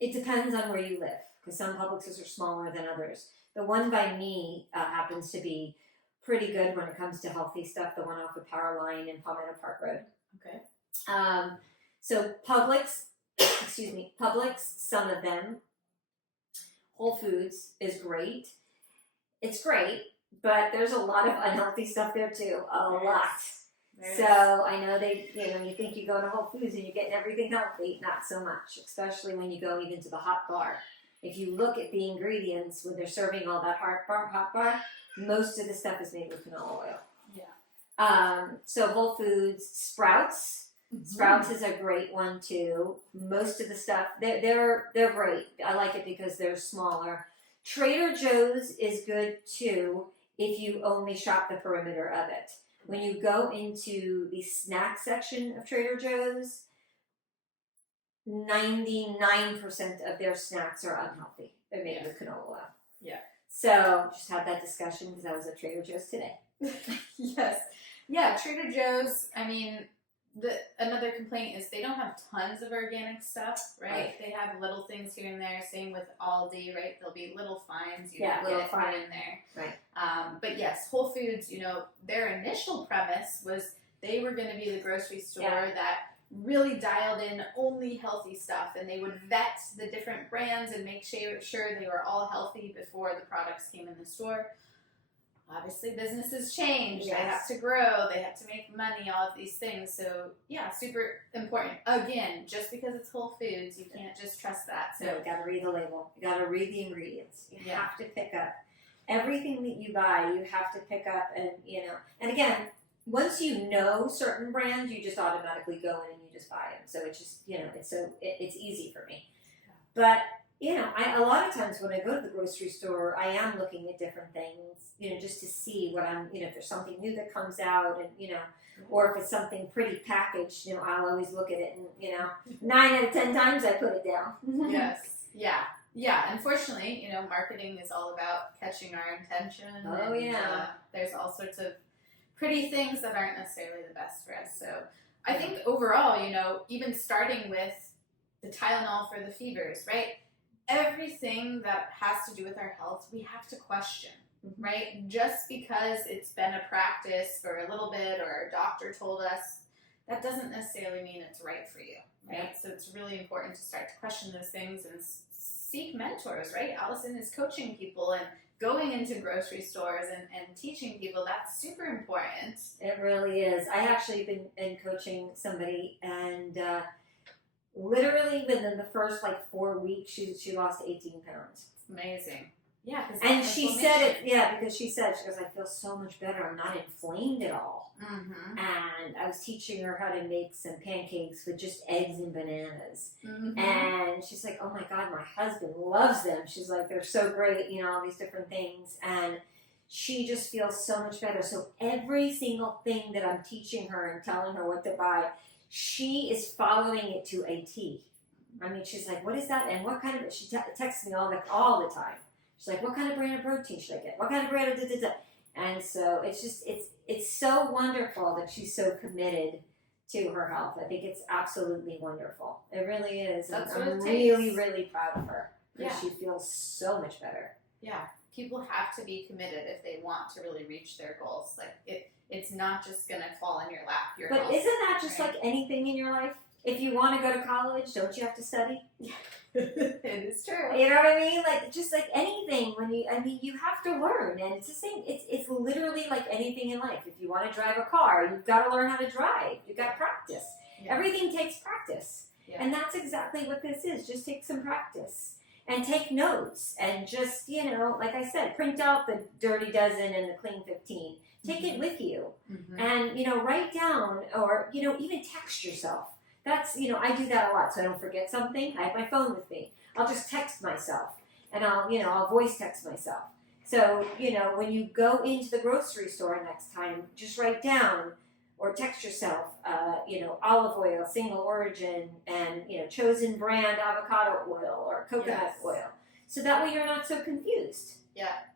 it depends on where you live, because some Publixes are smaller than others. The one by me happens to be pretty good when it comes to healthy stuff, the one off of Power Line and Palmetto Park Road. Okay. So Publix, Publix, some of them. Whole Foods is great. It's great, but there's a lot of unhealthy stuff there too, a lot. So I know you think you go to Whole Foods and you're getting everything healthy. Not so much, especially when you go even to the hot bar. If you look at the ingredients when they're serving all that hot bar, most of the stuff is made with canola oil. Yeah. So Whole Foods, Sprouts. Mm-hmm. Sprouts is a great one too. Most of the stuff they're great. I like it because they're smaller. Trader Joe's is good too if you only shop the perimeter of it. When you go into the snack section of Trader Joe's, 99% of their snacks are unhealthy. They're made with canola oil. Yeah. So just had that discussion because I was at Trader Joe's today. Yes. Yeah, Trader Joe's, I mean, another complaint is they don't have tons of organic stuff, right? They have little things here and there. Same with Aldi, right? There'll be little finds. You get little fine in there. Right. But yes, Whole Foods, their initial premise was they were going to be the grocery store that really dialed in only healthy stuff, and they would vet the different brands and make sure they were all healthy before the products came in the store. Obviously, businesses change. Yes. They have to grow. They have to make money, all of these things. So, yeah, super important. Again, just because it's Whole Foods, you can't just trust that. So, you got to read the label. You got to read the ingredients. You have to pick up everything that you buy. You have to pick up and, and again, once you know certain brands, you just automatically go in and you just buy them. So it's just, it's easy for me. But, a lot of times when I go to the grocery store, I am looking at different things, just to see what if there's something new that comes out and, or if it's something pretty packaged, I'll always look at it and, 9 out of 10 times I put it down. Yes. Yeah. Yeah. Unfortunately, marketing is all about catching our attention. Oh, and, yeah. There's all sorts of pretty things that aren't necessarily the best for us. So I think overall, even starting with the Tylenol for the fevers, right? Everything that has to do with our health, we have to question, right? Just because it's been a practice for a little bit or a doctor told us, that doesn't necessarily mean it's right for you, right? So it's really important to start to question those things and seek mentors, right? Allyson is coaching people and going into grocery stores and teaching people. That's super important. It really is. I actually been coaching somebody, and literally within the first 4 weeks, she lost 18 pounds. Amazing. Yeah. And she said it, because she goes, I feel so much better. I'm not inflamed at all. Mm-hmm. And I was teaching her how to make some pancakes with just eggs and bananas. Mm-hmm. And she's like, oh my God, my husband loves them. She's like, they're so great, all these different things. And she just feels so much better. So every single thing that I'm teaching her and telling her what to buy, she is following it to a T. I mean, she's like, what is that? And what kind of, she texts me all the time. She's like, what kind of brand of protein should I get? What kind of brand of da-da-da? And so it's just, it's so wonderful that she's so committed to her health. I think it's absolutely wonderful. It really is. That's I'm what it really, takes. really proud of her because Yeah. she feels so much better. Yeah. People have to be committed if they want to really reach their goals. Like it's not just gonna fall in your lap. But isn't that just like anything in your life? If you want to go to college, don't you have to study? It is true. You know what I mean? Like just like anything, you have to learn, and it's the same. It's literally like anything in life. If you want to drive a car, you've got to learn how to drive. You've got to practice. Yeah. Everything takes practice, and that's exactly what this is. Just take some practice and take notes, and just like I said, print out the Dirty Dozen and the Clean 15. Take it with you, and write down, or even text yourself. That's, I do that a lot, so I don't forget something. I have my phone with me. I'll just text myself, and I'll voice text myself. So, when you go into the grocery store next time, just write down or text yourself, olive oil, single origin, and, chosen brand avocado oil or coconut oil. So that way you're not so confused. Yeah.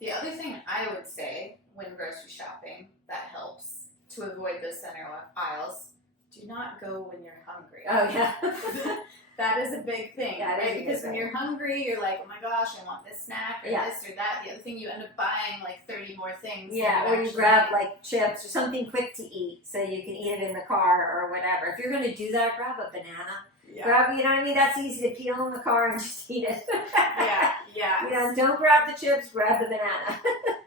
The other thing I would say when grocery shopping that helps to avoid those center aisles, do not go when you're hungry. Oh, yeah. That is a big thing, right? Because when thing. you're hungry, you're like, oh my gosh, I want this snack or this or that. The other thing, you end up buying like 30 more things. Yeah, or you grab like chips or something quick to eat so you can eat it in the car or whatever. If you're going to do that, grab a banana. Yeah. Grab, you know what I mean? That's easy to peel in the car and just eat it. Yeah. Don't grab the chips, grab the banana.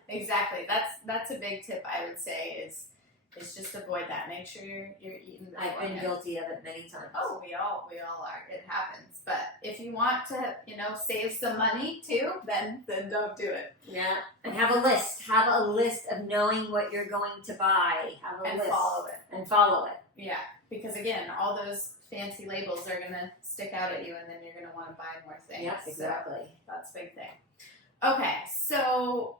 Exactly. That's a big tip I would say is just avoid that. Make sure you're eating. I've been guilty of it many times. Oh, we all are. It happens. But if you want to, save some money too, then don't do it. Yeah. And have a list. Have a list of knowing what you're going to buy. Have a list. And follow it. Yeah. Because again, all those fancy labels are gonna stick out at you, and then you're gonna want to buy more things. Yep, exactly. So that's a big thing. Okay, so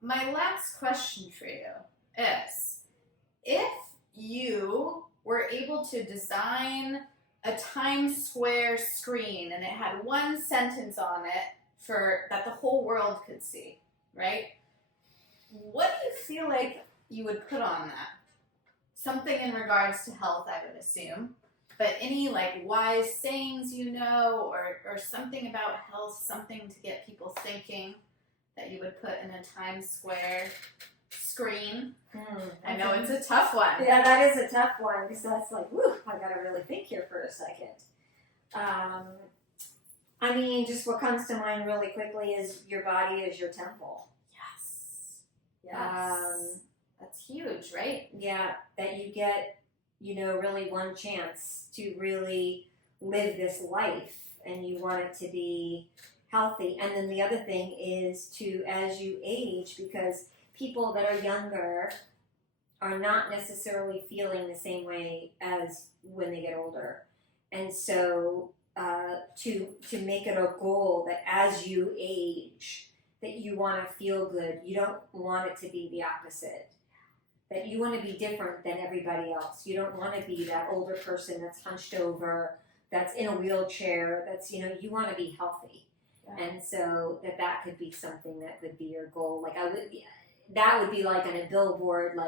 my last question for you is, if you were able to design a Times Square screen and it had one sentence on it that the whole world could see, right? What do you feel like you would put on that? Something in regards to health, I would assume. But any wise sayings or something about health, something to get people thinking that you would put in a Times Square screen? I know it's a tough one. Yeah, that is a tough one because that's whew, I gotta really think here for a second. Just what comes to mind really quickly is your body is your temple. Yes. That's huge, right? Yeah, that you get, really one chance to really live this life, and you want it to be healthy. And then the other thing is to, as you age, because people that are younger are not necessarily feeling the same way as when they get older. And so to make it a goal that as you age, that you want to feel good. You don't want it to be the opposite. That you want to be different than everybody else. You don't want to be that older person that's hunched over, that's in a wheelchair, that's, you want to be healthy. Yeah. And so that could be something that could be your goal. That would be like on a billboard,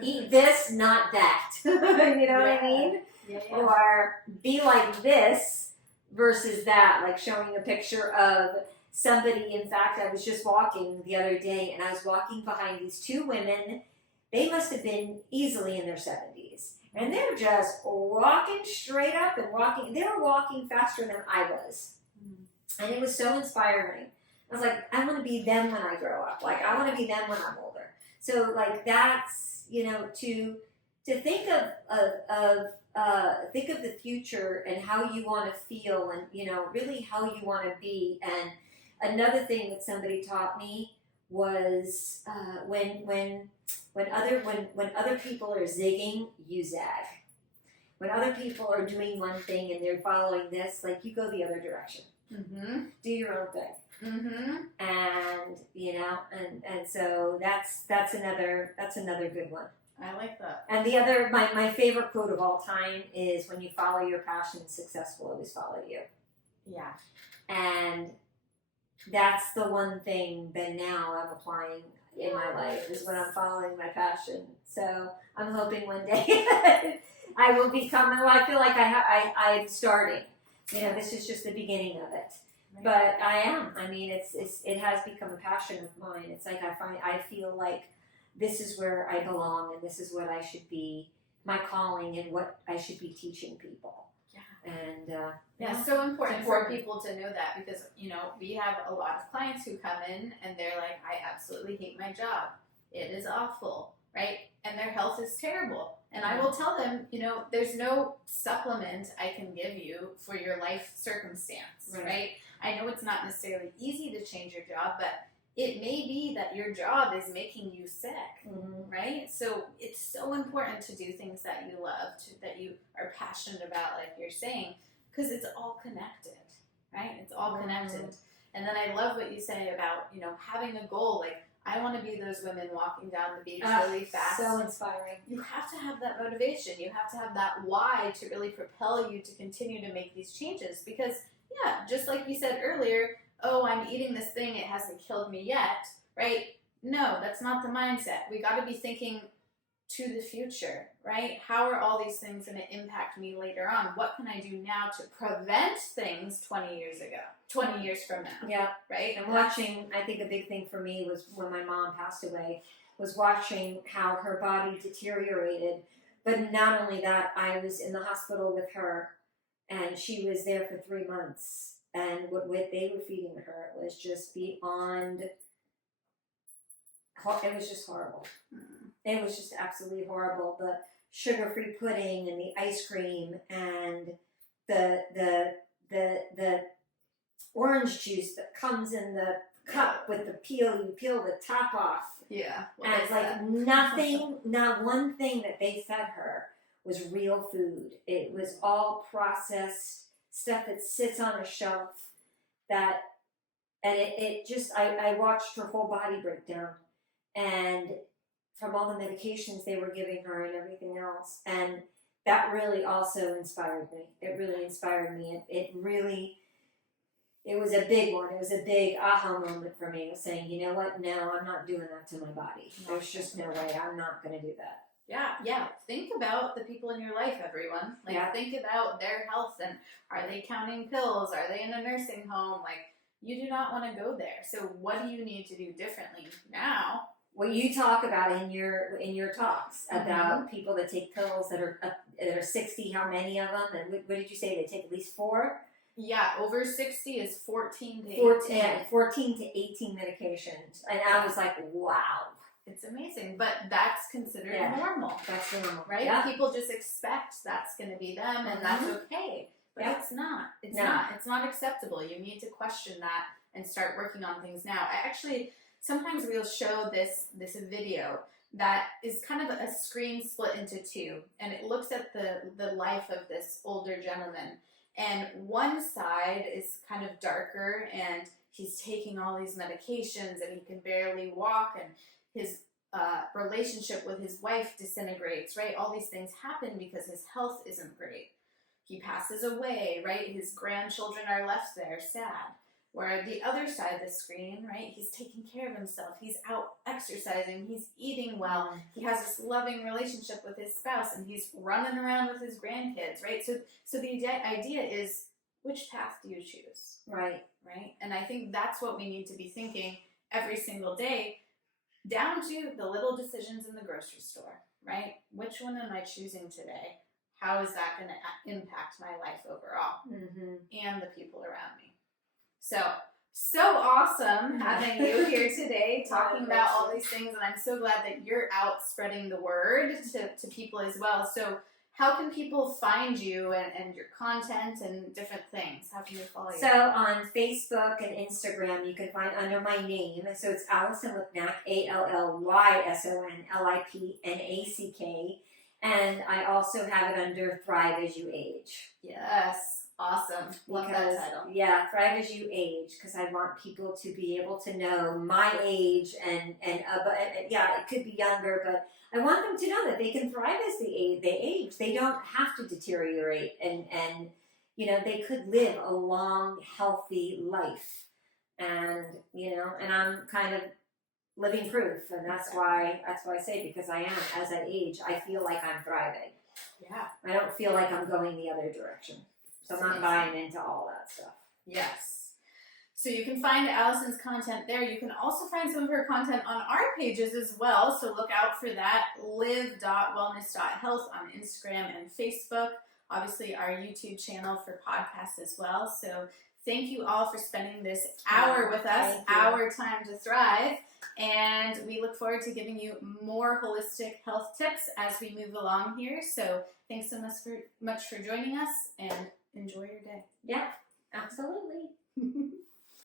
eat this, not that. You know what I mean? Yeah. Or be like this versus that, showing a picture of somebody. In fact, I was just walking the other day, and I was walking behind these two women. They must have been easily in their 70s. And they're just walking straight up and walking. They were walking faster than I was. And it was so inspiring. I was like, I want to be them when I grow up. I want to be them when I'm older. So, that's, to think of the future and how you want to feel and, really how you want to be. And another thing that somebody taught me was when other people are zigging, you zag. When other people are doing one thing and they're following this, you go the other direction. Mm-hmm. Do your own thing. Mm-hmm. And so that's another good one. I like that. And the other, my favorite quote of all time is, when you follow your passion, success will always follow you. Yeah. And that's the one thing that now I'm applying in my life, is when I'm following my passion. So I'm hoping one day I will become, I feel like I'm starting. This is just the beginning of it. Right. But I am. I mean, it has become a passion of mine. It's like I feel like this is where I belong, and this is what I should be, my calling, and what I should be teaching people. Yeah. And yeah, so important for people to know that, because we have a lot of clients who come in and they're like, I absolutely hate my job. It is awful, right? And their health is terrible. And I will tell them, there's no supplement I can give you for your life circumstance, right? I know it's not necessarily easy to change your job, but it may be that your job is making you sick, right? So it's so important to do things that you love, that you are passionate about, like you're saying, because it's all connected, right? It's all connected. And then I love what you say about, having a goal. Like, I want to be those women walking down the beach really fast. So inspiring. You have to have that motivation. You have to have that why to really propel you to continue to make these changes. Because, yeah, just like you said earlier, oh, I'm eating this thing, it hasn't killed me yet, right? No, that's not the mindset. We got to be thinking to the future, right? How are all these things going to impact me later on? What can I do now to prevent things 20 years from now? Yeah. Right? And watching, I think a big thing for me was when my mom passed away, was watching how her body deteriorated. But not only that, I was in the hospital with her, and she was there for 3 months. And what they were feeding her was just beyond, it was just horrible. It was just absolutely horrible. The sugar-free pudding and the ice cream and the orange juice that comes in the cup with the peel, you peel the top off. Yeah. And it's like nothing, not one thing that they fed her was real food. It was all processed stuff that sits on a shelf and it just, I watched her whole body break down, and from all the medications they were giving her and everything else. And that really also inspired me. It really inspired me. It was a big one. It was a big aha moment for me. It was saying, you know what? No, I'm not doing that to my body. There's just no way. I'm not going to do that. Yeah. Think about the people in your life, everyone. Think about their health, and are they counting pills? Are they in a nursing home? You do not want to go there. So what do you need to do differently now? What you talk about in your talks about people that take pills that are 60, how many of them? And what did you say? They take at least 4? Yeah, over 60 is 14 to 18. 14 to 18 medications. And I was like, wow. It's amazing, but that's considered normal. That's normal, right? Yeah. People just expect that's going to be them, and that's okay. But it's not. It's not. It's not acceptable. You need to question that and start working on things now. Sometimes we'll show this video that is kind of a screen split into 2, and it looks at the life of this older gentleman. And one side is kind of darker, and he's taking all these medications, and he can barely walk, and his relationship with his wife disintegrates, right? All these things happen because his health isn't great. He passes away, right? His grandchildren are left there sad. Where the other side of the screen, right? He's taking care of himself. He's out exercising. He's eating well. He has this loving relationship with his spouse, and he's running around with his grandkids, right? So the idea is, which path do you choose? Right. Right? And I think that's what we need to be thinking every single day, down to the little decisions in the grocery store, right? Which one am I choosing today? How is that going to impact my life overall and the people around me? So awesome having you here today, talking about all these things, and I'm so glad that you're out spreading the word to people as well. So how can people find you and your content and different things? How can they follow you? So on Facebook and Instagram, you can find under my name. So it's Allyson Lipnack, ALLYSON LIPNACK. And I also have it under Thrive As You Age. Yes. Awesome. Love that title. Yeah, Thrive As You Age, because I want people to be able to know my age and it could be younger, but I want them to know that they can thrive as they age. They don't have to deteriorate, and they could live a long, healthy life, and I'm kind of living proof, and that's why I say, because I am, as I age, I feel like I'm thriving. Yeah. I don't feel like I'm going the other direction. So I'm not buying into all that stuff. Yes. So you can find Allyson's content there. You can also find some of her content on our pages as well. So look out for that, live.wellness.health on Instagram and Facebook. Obviously our YouTube channel for podcasts as well. So thank you all for spending this hour with us, our time to thrive. And we look forward to giving you more holistic health tips as we move along here. So thanks so much for joining us, and enjoy your day. Yeah, absolutely.